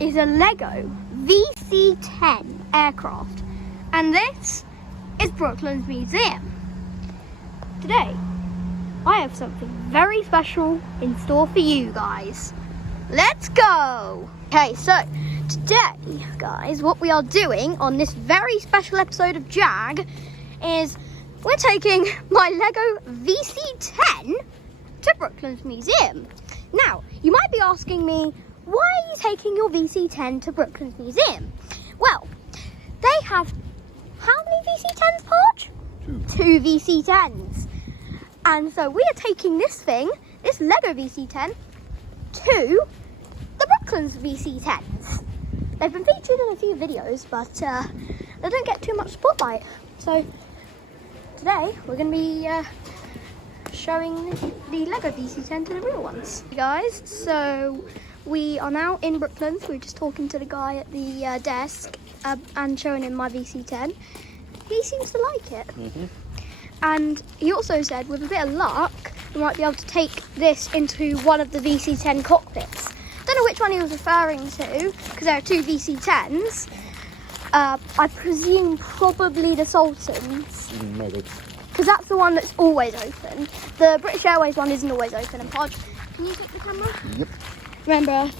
is a Lego VC-10 aircraft, and this is Brooklyn's museum. Today, I have something very special in store for you guys. Let's go! Okay, so today, guys, what we are doing on this very special episode of JAG is we're taking my Lego VC-10 to Brooklyn's museum. Now, you might be asking me, why are you taking your VC-10 to Brooklyn's museum? Well, they have how many VC-10s, Podge? Two VC-10s. And so we are taking this Lego VC-10, to the Brooklyn's VC-10s. They've been featured in a few videos, but they don't get too much spotlight. So today we're going to be showing the Lego VC-10 to the real ones. Hey guys, so we are now in Brooklyn's. We're just talking to the guy at the desk and showing him my VC-10. He seems to like it. And he also said, with a bit of luck, we might be able to take this into one of the VC-10 cockpits. Don't know which one he was referring to, because there are two VC-10s. I presume probably the Sultan's. Maybe. Because that's the one that's always open. The British Airways one isn't always open. And Podge, can you take the camera? Yep. Remember,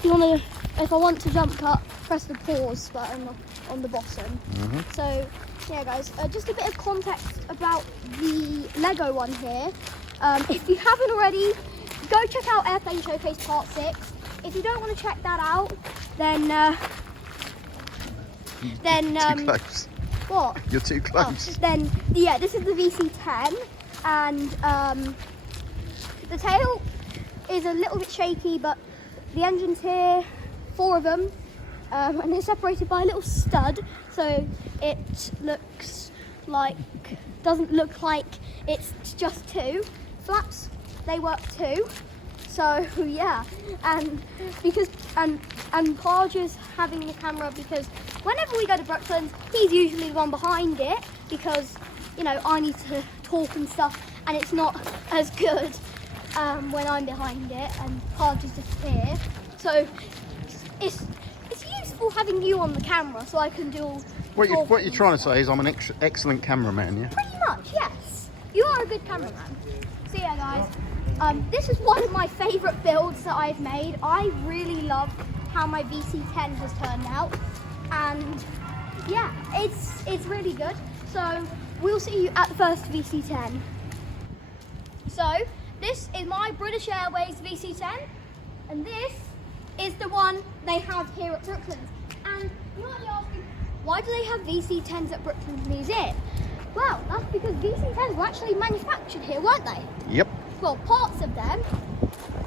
if I want to jump cut, press the pause button on the bottom. So, yeah guys, just a bit of context about the Lego one here. If you haven't already, go check out Airplane Showcase Part 6. If you don't want to check that out, then too close. What? You're too close. Then yeah, this is the VC-10, and the tail is a little bit shaky, but the engine's here, 4 of them, and they're separated by a little stud, so it doesn't look like it's just 2. Flaps, they work too. So yeah, and Podge is having the camera because whenever we go to Brooklyn's, he's usually the one behind it because, you know, I need to talk and stuff, and it's not as good when I'm behind it and Podge is just here. So it's useful having you on the camera so I can do. What you're trying to say is I'm an excellent cameraman, yeah? Pretty much, yes. You are a good cameraman. So yeah, guys. This is one of my favourite builds that I've made. I really love how my VC-10 has turned out, and yeah, it's really good. So we'll see you at the first VC-10. So this is my British Airways VC-10, and this is the one they have here at Brooklyn's. And you might be asking, why do they have VC-10s at Brooklyn's Museum? Well, that's because VC-10s were actually manufactured here, weren't they? Yep. Well, parts of them.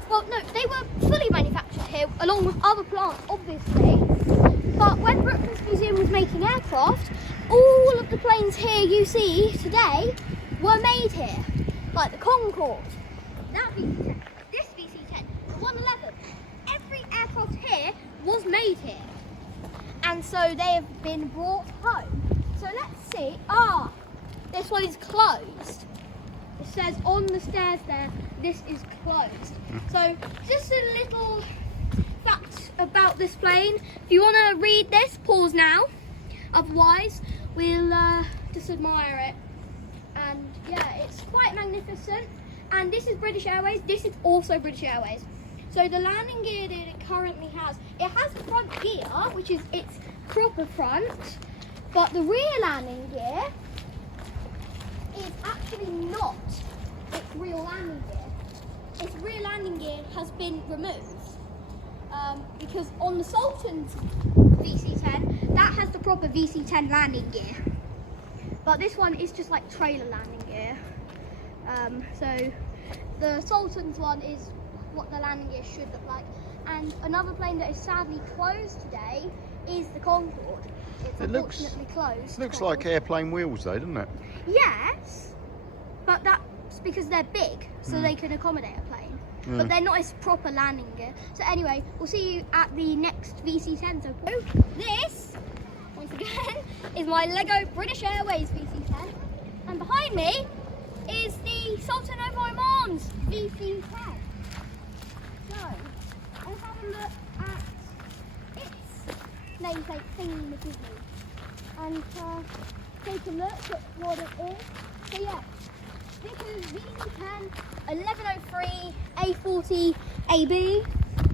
Well, no, they were fully manufactured here, along with other plants, obviously. But when Brooklyn's Museum was making aircraft, all of the planes here you see today were made here. Like the Concorde, that VC-10, this VC-10, the 111. Every aircraft here was made here. And so they have been brought home. So let's see. This one is closed. It says on the stairs there, this is closed. So just a little fact about this plane. If you want to read this, pause now. Otherwise, we'll just admire it. And yeah, it's quite magnificent. And this is British Airways. This is also British Airways. So the landing gear that it currently has, it has front gear, which is its proper front. But the rear landing gear is actually not its real landing gear. Its rear landing gear has been removed because on the Sultan's VC-10, that has the proper VC-10 landing gear. But this one is just like trailer landing gear. So the Sultan's one is what the landing gear should look like. And another plane that is sadly closed today is the Concorde. It's unfortunately closed. Looks like airplane wheels though, doesn't it? Yes, but that's because they're big, so they can accommodate a plane. But they're not its proper landing gear. So anyway, we'll see you at the next VC-10. So this, once again, is my Lego British Airways VC-10. And behind me is the Sultan of Oman's VC-10. So, let's have a look at its namesake thing with me. And take a look at what it is. So yeah, this is VC-10 1103 A40 AB.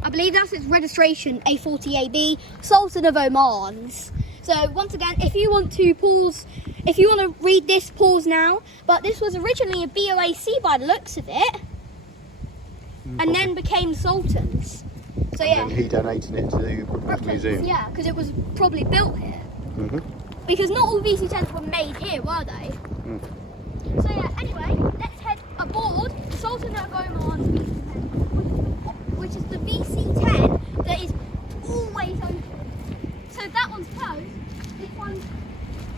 I believe that's its registration, A40 AB, Sultan of Oman's. So once again, if you want to pause, if you want to read this, pause now. But this was originally a BOAC by the looks of it, and then became Sultan's. So yeah. And then he donated it to the Brooklands, museum. yeah, because it was probably built here. Because not all VC-10s were made here, were they? So yeah, anyway, let's head aboard the Sultan of Oman's VC-10, which is the VC-10 that is always open. So that one's closed, this one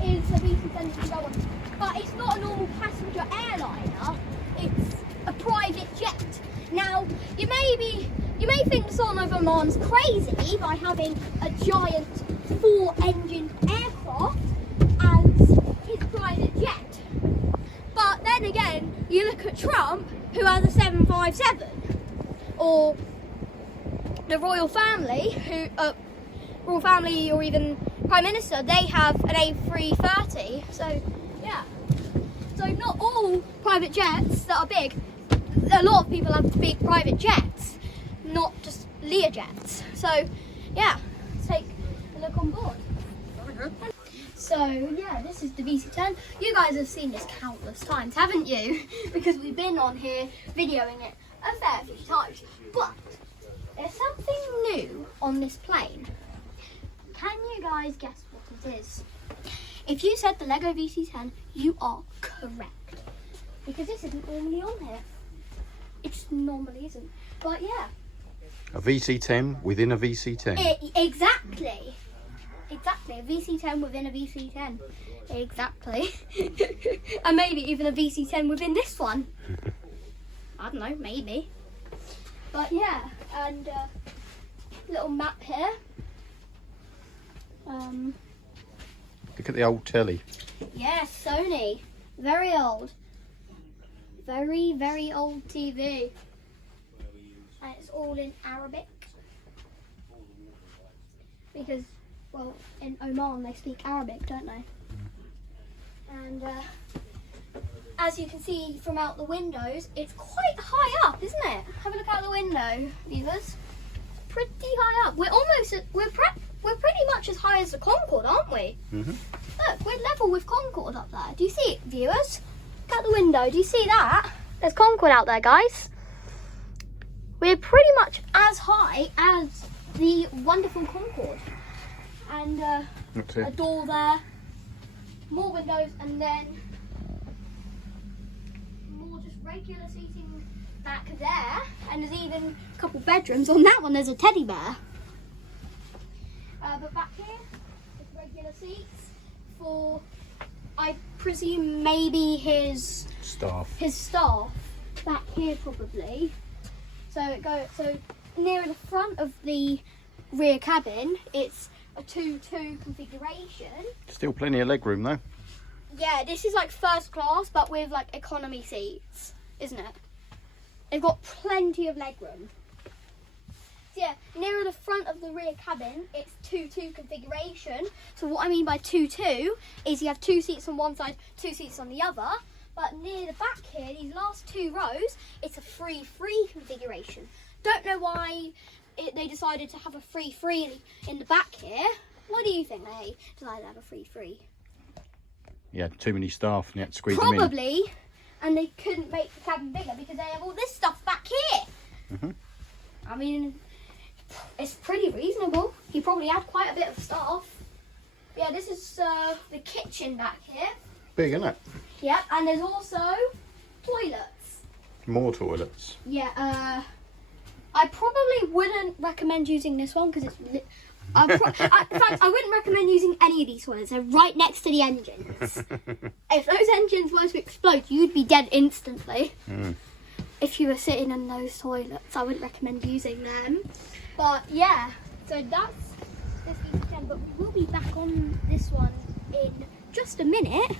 is a VC-10 that can go on. But it's not a normal passenger airliner, it's a private jet. Now, you may think the Sultan of Oman's crazy by having a giant 4-engine aircraft as his private jet. But then again, you look at Trump, who has a 757, or the royal family, or even Prime Minister, they have an A330. So yeah, so not all private jets that are big. A lot of people have big private jets, not just Learjets. So yeah, let's take a look on board. So yeah, this is the VC-10. You guys have seen this countless times, haven't you? Because we've been on here videoing it a fair few times. But there's something new on this plane. Can you guys guess what it is? If you said the Lego VC-10, you are correct. Because this isn't normally on here. It normally isn't. But yeah. A VC-10 within a VC-10. Exactly. Exactly. A VC-10 within a VC-10. Exactly. And maybe even a VC-10 within this one. I don't know, maybe. But yeah, and little map here. Look at the old telly. Yes, Sony. Very old. Very, very old TV. And it's all in Arabic. Because, well, in Oman they speak Arabic, don't they? And as you can see from out the windows, it's quite high up, isn't it? Have a look out the window, viewers. Pretty high up. We're pretty much as high as the Concorde, aren't we? Look, we're level with Concorde up there. Do you see it, viewers? Look out the window. Do you see that? There's Concorde out there, guys. We're pretty much as high as the wonderful Concorde. And a door there, more windows, and then more just regular seating back there. And there's even a couple bedrooms. On that one, there's a teddy bear. But back here, there's regular seats for, I presume, maybe his staff. Back here, probably. So it goes. So near the front of the rear cabin, it's a 2-2 configuration. Still plenty of leg room though. Yeah, this is like first class, but with like economy seats, isn't it? They've got plenty of leg room. So yeah, nearer the front of the rear cabin, it's 2-2 configuration. So what I mean by 2-2 is you have 2 seats on one side, 2 seats on the other. But near the back here, these last 2 rows, it's a 3-3 configuration. Don't know why they decided to have a 3-3 in the back here. Why do you think they decided to have a 3-3? Yeah, too many staff and you had to squeeze them in. Probably, and they couldn't make the cabin bigger because they have all this stuff back here. I mean, it's pretty reasonable. He probably had quite a bit of staff. Yeah, this is the kitchen back here. Big, isn't it? Yeah, and there's also toilets. More toilets. Yeah, I probably wouldn't recommend using this one because it's. In fact, I wouldn't recommend using any of these toilets. They're right next to the engines. If those engines were to explode, you'd be dead instantly. If you were sitting in those toilets, I wouldn't recommend using them. But yeah, so that's this VC-10. But we will be back on this one in just a minute.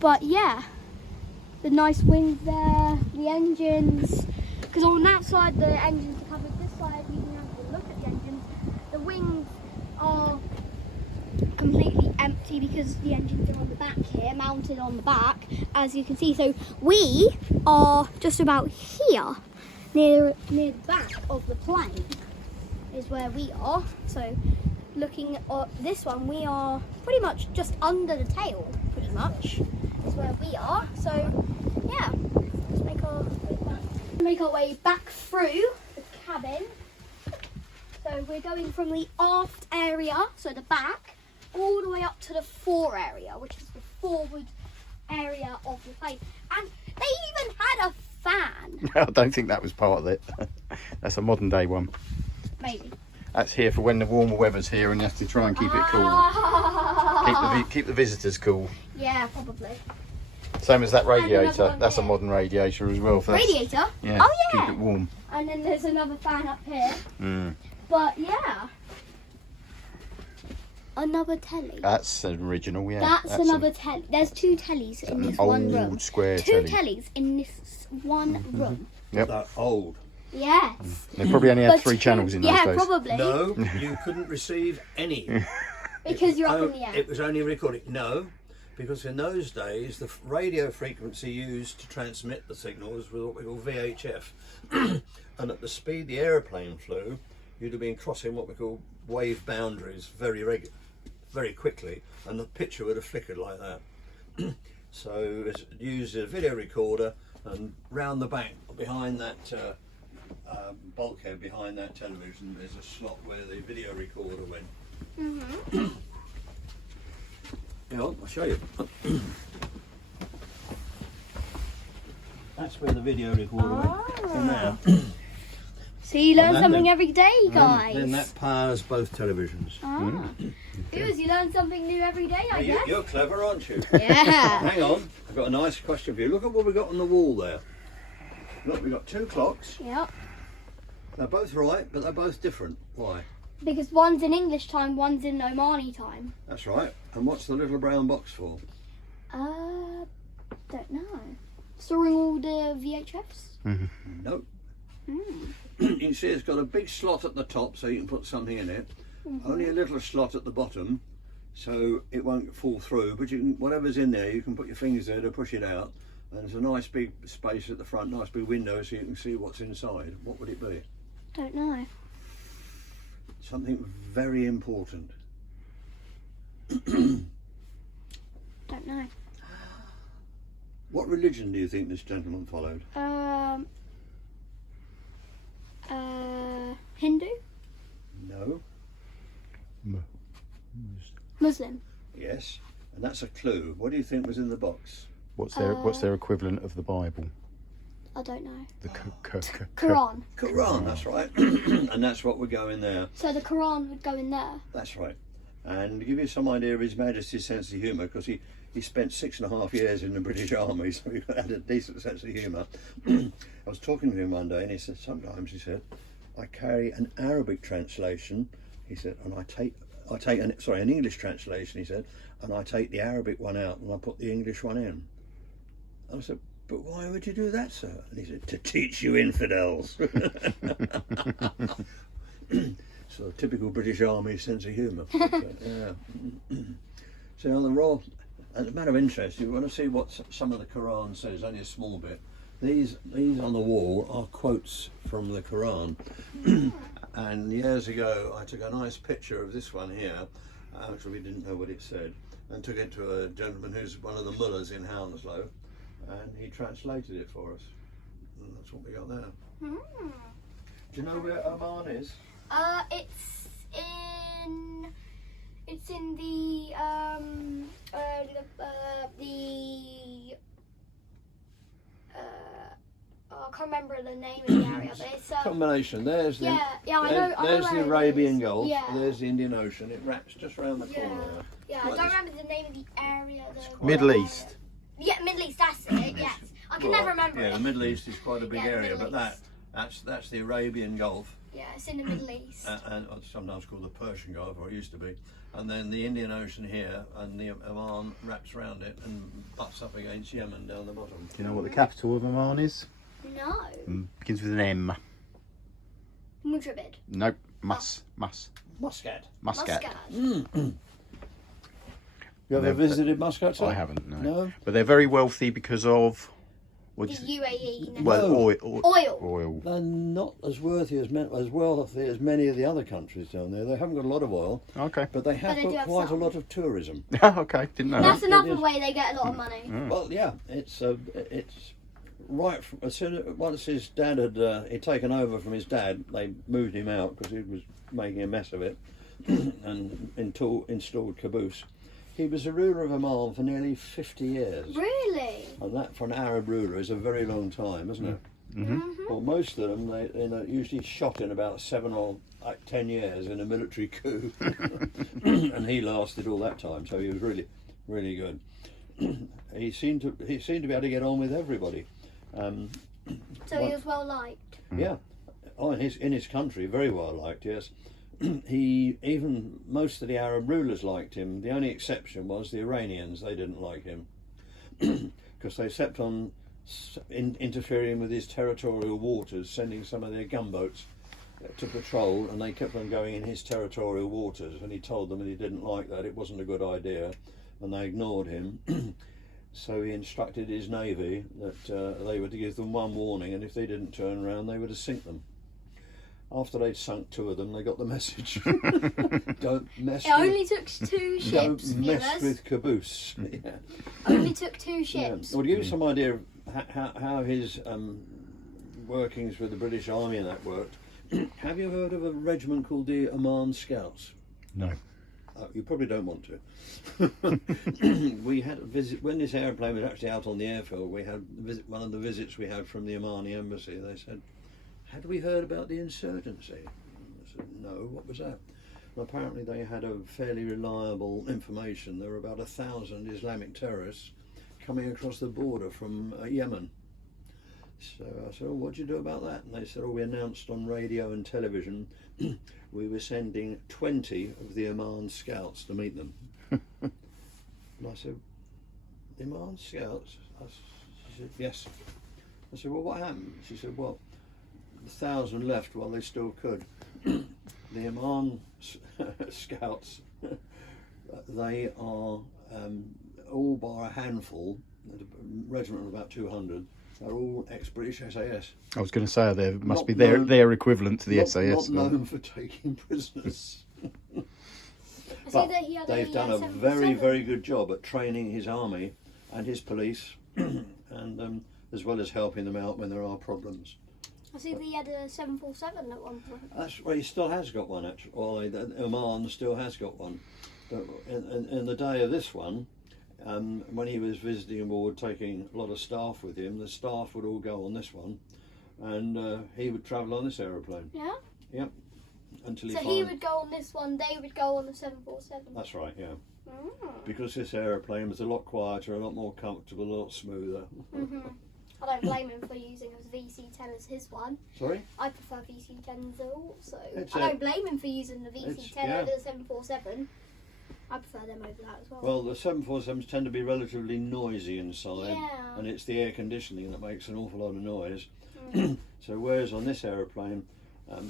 But yeah, the nice wings there, the engines, because on that side the engines are covered, this side you can have a look at the engines, the engines are on the back here, mounted on the back, as you can see. So we are just about here, near the back of the plane is where we are. So looking at this one, we are pretty much just under the tail, pretty much, is where we are. So yeah, let's make our way back through the cabin. So we're going from the aft area, so the back, all the way up to the fore area, which is the forward area of the plane. And they even had a fan. I don't think that was part of it. That's a modern day one. Maybe. That's here for when the warmer weather's here and you have to try and keep it cool. Keep the visitors cool. Yeah, probably. Same as that radiator. One That's a here. modern radiator as well. Radiator? Yeah, Oh yeah. keep it warm. And then there's another fan up here. Mm. But yeah. Another telly. That's an original, yeah. That's another telly. There's two tellies in this one room. Old square Two telly. tellies in this one room. Yep. That old. Yes. They probably only had But 3 channels in those yeah, days. probably. No, you couldn't receive any. Because you're up in the air. It was only recording. No, because in those days the radio frequency used to transmit the signals was what we call VHF, and at the speed the aeroplane flew, you'd have been crossing what we call wave boundaries very quickly, and the picture would have flickered like that. So it's used as a video recorder, and round the back behind that bulkhead behind that television there's a slot where the video recorder went. Mm-hmm. Yeah, I'll show you. That's where the video recorder went. In there. So you learn And then something the- every day, guys. Then that powers both televisions. Ah. Viewers, you learn something new every day, I guess. You're clever, aren't you? Yeah. Hang on, I've got a nice question for you. Look at what we've got on the wall there. Look, we've got 2 clocks. Yep. They're both right, but they're both different. Why? Because one's in English time, one's in Omani time. That's right. And what's the little brown box for? Don't know. Storing all the VHFs? No. Mm. You can see it's got a big slot at the top so you can put something in it. Only a little slot at the bottom so it won't fall through, but you can, whatever's in there you can put your fingers there to push it out, and there's a nice big space at the front, nice big window so you can see what's inside. What would it be? Don't know. Something very important. Don't know. What religion do you think this gentleman followed? Hindu? No. Muslim? Yes. And that's a clue. What do you think was in the box? What's their equivalent of the Bible? I don't know. The Quran. Quran, that's right. And that's what would go in there. So the Quran would go in there. That's right. And to give you some idea of His Majesty's sense of humour, because he spent 6.5 years in the British Army, so he had a decent sense of humour. I was talking to him one day and he said, sometimes, he said, I carry an Arabic translation, he said, and I take an English translation, he said, and I take the Arabic one out and I put the English one in. And I said, but why would you do that, sir? And he said, to teach you infidels. So a typical British Army sense of humour. Yeah. So on the Royal, as a matter of interest, you want to see what some of the Quran says, only a small bit. These on the wall are quotes from the Quran. And years ago I took a nice picture of this one here, which we didn't know what it said, and took it to a gentleman who's one of the mullahs in Hounslow, and he translated it for us. And that's what we got there. Hmm. Do you know where Oman is? It's in the I can't remember the name of the area, but it's Combination. There's the I know. there's where the it Arabian is. Gulf. Yeah. There's the Indian Ocean. It wraps just around the corner. Yeah, I don't remember the name of the area. Middle East. Yeah, Middle East. That's it. Yes, I can never remember Yeah, it. the Middle East is quite a big Yeah, the area, Middle but East. that's the Arabian Gulf, Yeah, it's in the Middle East. and it's sometimes called the Persian Gulf, or it used to be. And then the Indian Ocean here, and the Oman wraps around it and butts up against Yemen down the bottom. Do you know what the capital of Oman is? No. Begins with an M. Mujabid. Nope. Muscat. Muscat. Muscat. You ever visited Muscat? Sir? I haven't, no. No? But they're very wealthy because of... The UAE. No. Well, Oil. Oil. They're not as wealthy as many of the other countries down there. They haven't got a lot of oil, Okay. but they have But they do got have quite a some. lot of tourism. Okay, didn't know That's that. another is. way they get a lot of money. Well, yeah, it's right from as soon as once his dad had he'd taken over from his dad, they moved him out because he was making a mess of it, and installed caboose. He was a ruler of Oman for nearly 50 years. Really? And that for an Arab ruler is a very long time, isn't it? Mm-hmm. Well, most of them they usually shot in about 7 or 10 years in a military coup, and he lasted all that time. So he was really, really good. he seemed to be able to get on with everybody. So he was well liked. Yeah, in his country, very well liked. Yes. Even most of the Arab rulers liked him. The only exception was the Iranians. They didn't like him because they kept on interfering with his territorial waters, sending some of their gunboats to patrol, and they kept on going in his territorial waters. And he told them that he didn't like that. It wasn't a good idea, and they ignored him. So he instructed his navy that they were to give them one warning, and if they didn't turn around, they were to sink them. After they'd sunk 2 of them, they got the message. Don't mess. It only took 2 ships. Don't mess viewers. with caboose. Yeah. Only took 2 Yeah. ships. Well, to give you some idea of how his workings with the British Army and that worked, have you heard of a regiment called the Oman Scouts? No. You probably don't want to. We had a visit when this aeroplane was actually out on the airfield. We had one of the visits we had from the Omani embassy. They said, "Had we heard about the insurgency?" I said, "No. What was that?" Well, apparently they had a fairly reliable information. There were about 1,000 Islamic terrorists coming across the border from Yemen. So I said, "Oh, what did you do about that?" And they said, "Oh, we announced on radio and television we were sending 20 of the Oman Scouts to meet them." And I said, "The Oman Scouts?" She said, "Yes." I said, "Well, what happened?" She said, "Well, 1,000 left while they still could." The Oman Scouts, they are all bar a handful, a regiment of about 200, they're all ex-British SAS. I was going to say there must Not be known- their equivalent to the Not SAS. known for taking prisoners. I see But that he had they've done a 747. very good job at training his army and his police, and as well as helping them out when there are problems. I see that he had a 747 at one point. That's well, he still has got one actually. Well, Oman still has got one. But in the day of this one, when he was visiting aboard, taking a lot of staff with him, the staff would all go on this one, and he would travel on this aeroplane. Yeah? Yep. Until So he he finally. would go on this one, they would go on the 747. That's right. Yeah. Mm. Because this aeroplane was a lot quieter, a lot more comfortable, a lot smoother. Mm-hmm. I don't blame him for using a VC-10 as his one. Sorry? I prefer VC-10s though, so It's I a- don't blame him for using the VC-10 yeah. over the 747. I prefer them over that as well. Well, the 747s tend to be relatively noisy inside, Yeah. and it's the air conditioning that makes an awful lot of noise. Mm. So whereas on this aeroplane, I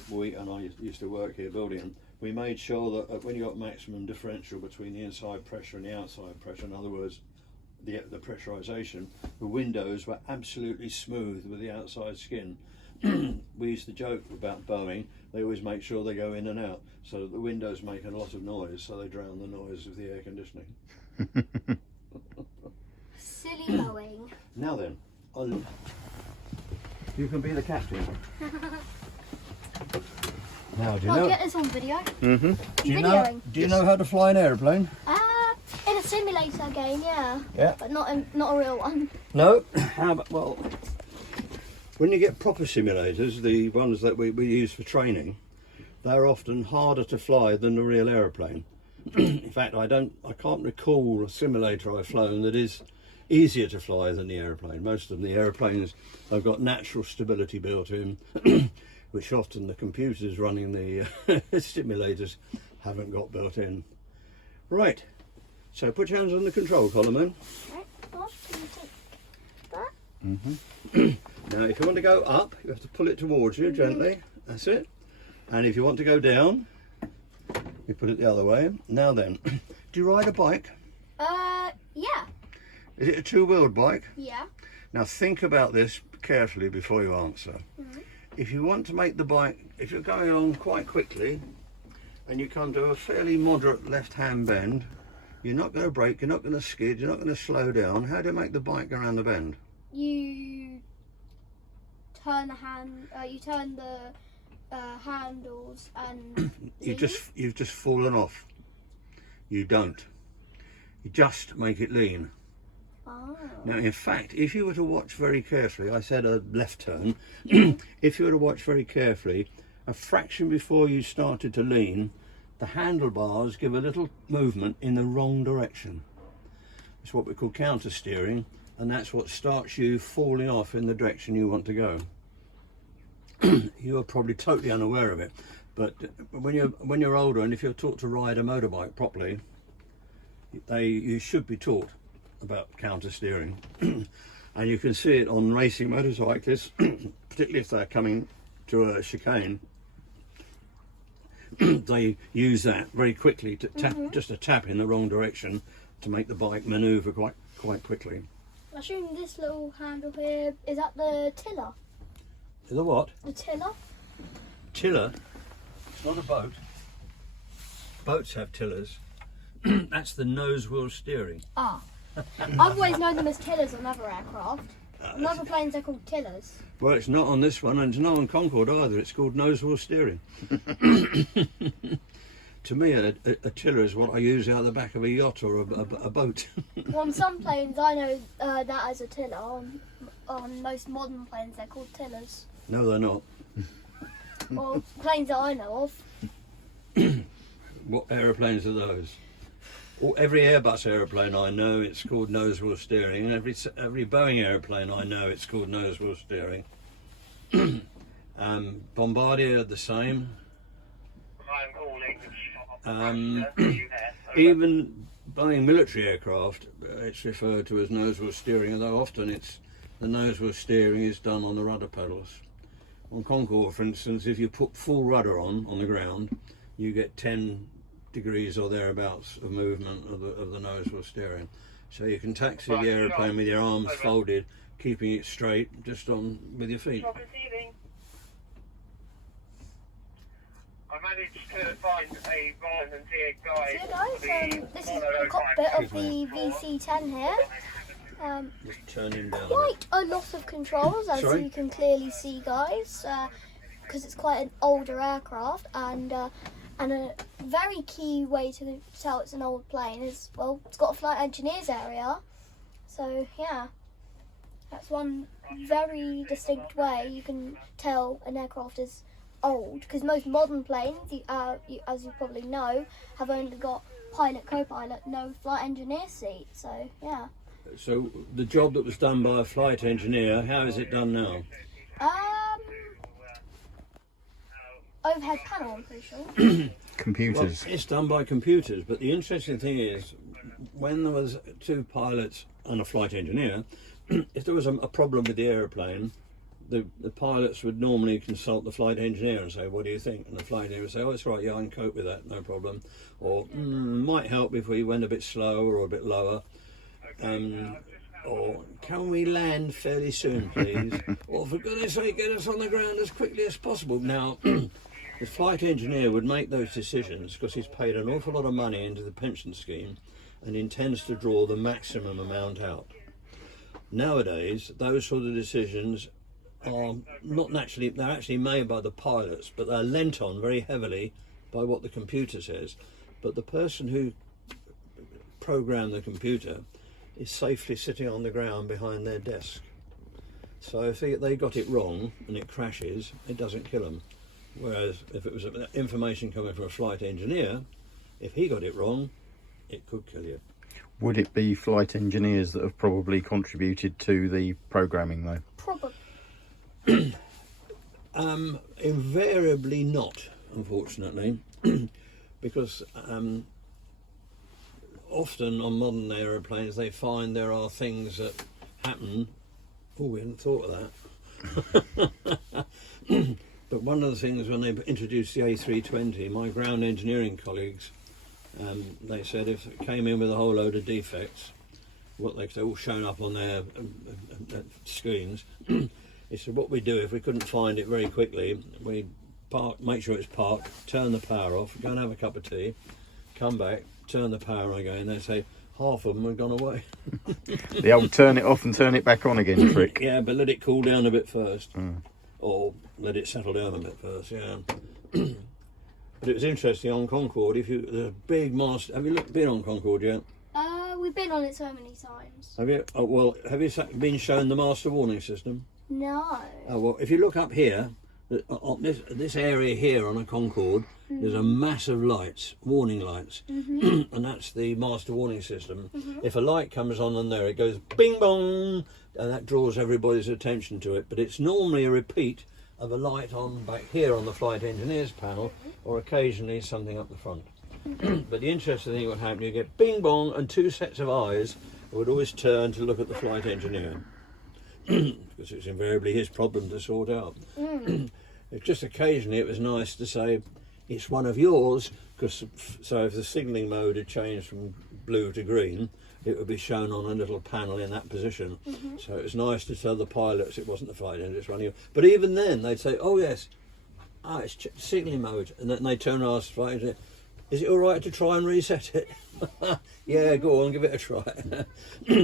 used to work here building them, we made sure that when you got maximum differential between the inside pressure and the outside pressure, in other words, the pressurization, the windows were absolutely smooth with the outside skin. We used to joke about Boeing, they always make sure they go in and out so that the windows make a lot of noise, so they drown the noise of the air conditioning. Silly Boeing. Now then, you can be the captain. Now, do you I'll know? get this on video. Mm-hmm. Do you know how to fly an aeroplane? In a simulator game, yeah. Yeah. But not a real one. No. How about, well, when you get proper simulators, the ones that we use for training, they're often harder to fly than the real aeroplane. In fact, I can't recall a simulator I've flown that is easier to fly than the aeroplane. Most of the aeroplanes have got natural stability built in, which often the computers running the simulators haven't got built in. Right, so put your hands on the control column then. Right, Bob, can you take that? Mm-hmm. Now if you want to go up, you have to pull it towards you gently, that's it. And if you want to go down, you put it the other way. Now then, do you ride a bike? Yeah. Is it a two-wheeled bike? Yeah. Now think about this carefully before you answer. Mhm. If you want to make the bike, if you're going along quite quickly and you come to a fairly moderate left-hand bend, you're not going to brake, you're not going to skid, you're not going to slow down. How do you make the bike go around the bend? You turn the handles and You've just fallen off. You don't. You just make it lean. Oh. Now, in fact, if you were to watch very carefully, I said a left turn. If you were to watch very carefully, a fraction before you started to lean, the handlebars give a little movement in the wrong direction. It's what we call counter steering, and that's what starts you falling off in the direction you want to go. You are probably totally unaware of it, but when you're older, and if you're taught to ride a motorbike properly, you should be taught about counter steering. And you can see it on racing motorcyclists, particularly if they're coming to a chicane. They use that very quickly to tap, just a tap in the wrong direction to make the bike manoeuvre quite quickly. I assume this little handle here, is that the tiller? The what? The tiller? Tiller? It's not a boat. Boats have tillers. That's the nose wheel steering. Ah. I've always known them as tillers on other aircraft. On other planes they're called tillers. Well, it's not on this one, and it's not on Concorde either. It's called nose wheel steering. To me, a tiller is what I use out the back of a yacht or a boat. Well, on some planes I know that as a tiller. On most modern planes they're called tillers. No, they're not. Well, planes that I know of. What aeroplanes are those? Well, every Airbus aeroplane I know, it's called nose wheel steering, and every Boeing aeroplane I know, it's called nose wheel steering. Bombardier the same. Even Boeing military aircraft, it's referred to as nose wheel steering, although often the nose wheel steering is done on the rudder pedals. On Concorde, for instance, if you put full rudder on the ground, you get 10 degrees or thereabouts of movement of the nose wheel steering. So you can taxi the aeroplane with your arms folded, keeping it straight, just with your feet. I managed to find a volunteer guide. So guys, this is the cockpit of the VC-10 here. Just turn him down. Quite a lot of controls, as Sorry? you can clearly see, guys, because it's quite an older aircraft, and a very key way to tell it's an old plane is, well, it's got a flight engineer's area. So yeah, that's one very distinct way you can tell an aircraft is old, because most modern planes, as you probably know, have only got pilot, co-pilot, no flight engineer seat. So yeah. So the job that was done by a flight engineer, how is it done now? Overhead panel, I'm pretty sure. Computers. Well, it's done by computers, but the interesting thing is, when there was two pilots and a flight engineer, if there was a problem with the aeroplane, the pilots would normally consult the flight engineer and say, what do you think? And the flight engineer would say, oh, it's right, yeah, I can cope with that, no problem. Or, might help if we went a bit slower or a bit lower. Or, can we land fairly soon, please? Or, for goodness sake, get us on the ground as quickly as possible. Now, the flight engineer would make those decisions because he's paid an awful lot of money into the pension scheme and intends to draw the maximum amount out. Nowadays, those sort of decisions are not naturally, they're actually made by the pilots, but they're lent on very heavily by what the computer says. But the person who programmed the computer is safely sitting on the ground behind their desk. So if they got it wrong and it crashes, it doesn't kill them. Whereas if it was information coming from a flight engineer, if he got it wrong, it could kill you. Would it be flight engineers that have probably contributed to the programming though? Probably. Invariably not, unfortunately, because often on modern aeroplanes they find there are things that happen. Oh, we hadn't thought of that. But one of the things when they introduced the A320, my ground engineering colleagues They said if it came in with a whole load of defects, what they're all shown up on their screens, they said what we do if we couldn't find it very quickly, we make sure it's parked, turn the power off, go and have a cup of tea, come back, turn the power on again. They say half of them have gone away. The old turn it off and turn it back on again trick. Yeah, but let it cool down a bit first, or let it settle down a bit first. Yeah. But it was interesting on Concorde. The big mast. Have you been on Concorde yet? We've been on it so many times. Have you? Oh, well, have you been shown the master warning system? No. Oh, well, if you look up here, on this area here on a Concorde, there's a massive lights, warning lights, and that's the master warning system. If a light comes on there, it goes bing bong, and that draws everybody's attention to it. But it's normally a repeat of a light on back here on the flight engineer's panel, or occasionally something up the front. But the interesting thing would happen, you get bing bong, and two sets of eyes would always turn to look at the flight engineer, because it's invariably his problem to sort out. Just occasionally it was nice to say it's one of yours, because so if the signalling mode had changed from blue to green, it would be shown on a little panel in that position. So it was nice to tell the pilots it wasn't the flight engineer, it's running. But even then they'd say, oh yes, it's signalling mode, and then they turn and ask the flight engineer, is it all right to try and reset it? Yeah, go on, give it a try.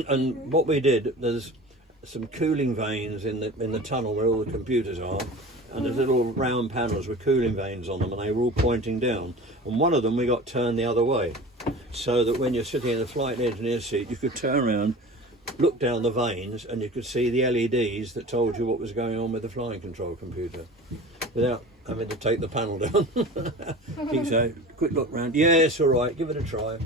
And what we did, there's some cooling vanes in the tunnel where all the computers are, and there's little round panels with cooling vanes on them, and they were all pointing down. And one of them we got turned the other way, so that when you're sitting in the flight engineer's seat, you could turn around, look down the vanes, and you could see the LEDs that told you what was going on with the flying control computer, without having to take the panel down. You say, quick look round, yes, all right, give it a try.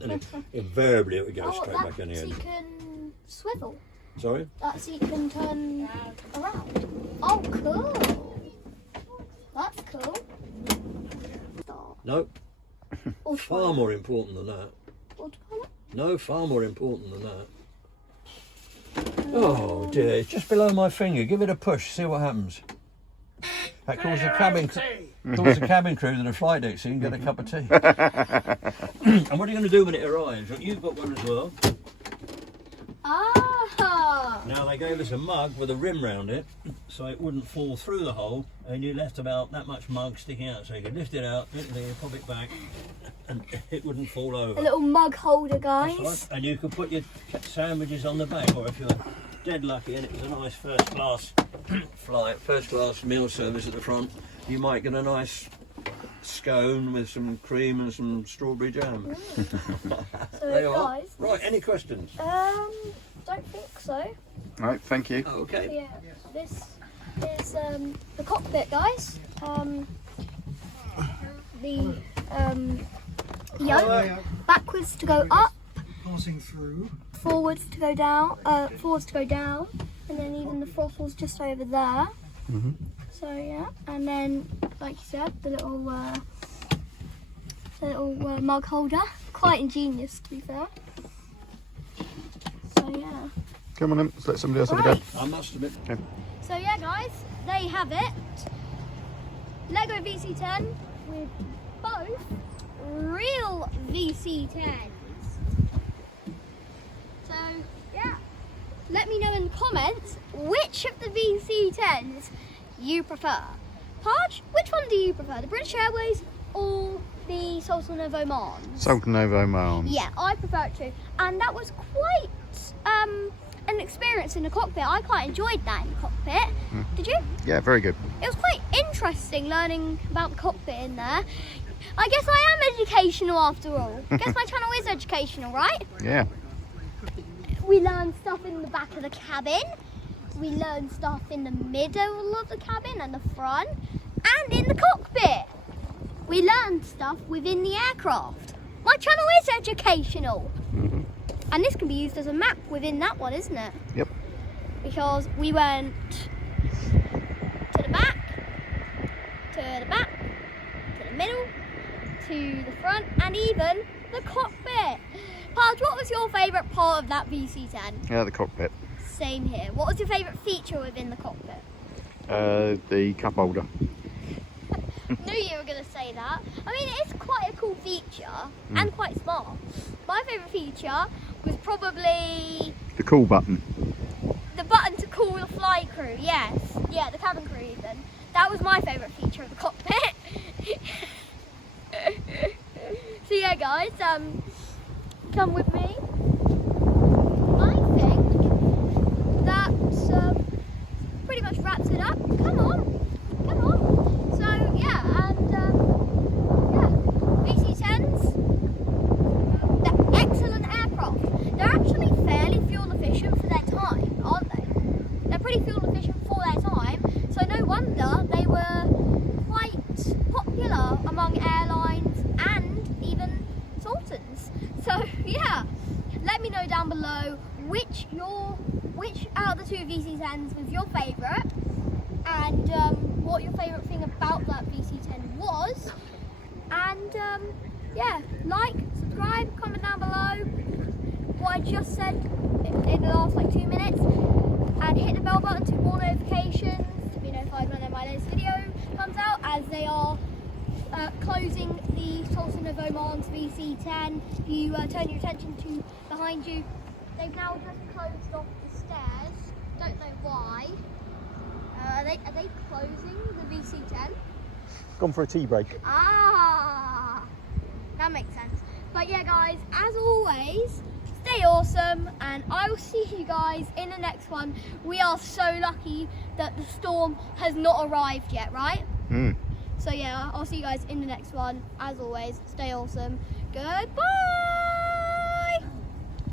And invariably it would go straight back in the end. That seat can swivel. Sorry? That seat can turn around. Oh, cool. That's cool. No, Autopilot. far more important than that. Autopilot? No, far more important than that. Oh dear, it's just below my finger. Give it a push, see what happens. That calls the cabin crew to the flight deck so you can get a cup of tea. And what are you going to do when it arrives? You've got one as well. Ah! Now they gave us a mug with a rim round it so it wouldn't fall through the hole, and you left about that much mug sticking out so you could lift it out, pop it back, and it wouldn't fall over. A little mug holder, guys. That's right. And you could put your sandwiches on the back, or if you're dead lucky and it was a nice first class flight, first class meal service at the front, you might get a nice scone with some cream and some strawberry jam. So There you are. guys, Right, any questions? don't think so. Right, thank you. Okay. Yeah, this is the cockpit, guys. The yoke, backwards to go up, Passing through. forwards to go down, and then even the throttle's just over there. So yeah, and then like you said, the little mug holder, quite ingenious to be fair. So yeah. Come on then, let's let somebody else have a Right. go. I must admit. Okay. So yeah, guys, there you have it. Lego VC-10 with both real VC-10s. So yeah, let me know in the comments which of the VC-10s you prefer. Parj, which one do you prefer, the British Airways or the Sultan of Oman? Sultan of Oman. Yeah, I prefer it too. And that was quite an experience in the cockpit. I quite enjoyed that in the cockpit. Did you? Yeah, very good. It was quite interesting learning about the cockpit in there. I guess I am educational after all. I guess my channel is educational, right? Yeah. We learned stuff in the back of the cabin. We learned stuff in the middle of the cabin and the front. And in the cockpit. We learned stuff within the aircraft. My channel is educational. And this can be used as a map within that one, isn't it? Yep. Because we went to the back, to the middle, to the front, and even the cockpit. Parj, what was your favourite part of that VC-10? Yeah, the cockpit. Same here. What was your favourite feature within the cockpit? The cup holder. Knew you were going to say that. I mean, it's quite a cool feature and quite smart. My favourite feature was probably The call button. the button to call the flight crew. Yes, yeah, the cabin crew even. That was my favourite feature of the cockpit. So yeah, guys, come with me. I think that pretty much wraps it up. Come on. So yeah, and yeah, VC-10s, they're excellent aircraft. They're actually fairly fuel efficient for their time, aren't they? They're pretty fuel efficient for their time, so no wonder they were quite popular among airlines and even sultans. So yeah, let me know down below which out of the two VC-10s was your favourite, and what your favourite thing about that VC-10 was. And yeah, like, subscribe, comment down below what I just said in the last like 2 minutes, and hit the bell button to all notifications to be notified when my latest video comes out, as they are closing the Sultan of Oman's VC-10. If you turn your attention to behind you, they've now just closed off the stairs. Don't know why. Are they closing the VC-10? Gone for a tea break. Ah, that makes sense. But yeah, guys, as always, stay awesome, and I will see you guys in the next one. We are so lucky that the storm has not arrived yet, right? Mm. So yeah, I'll see you guys in the next one. As always, stay awesome. Goodbye.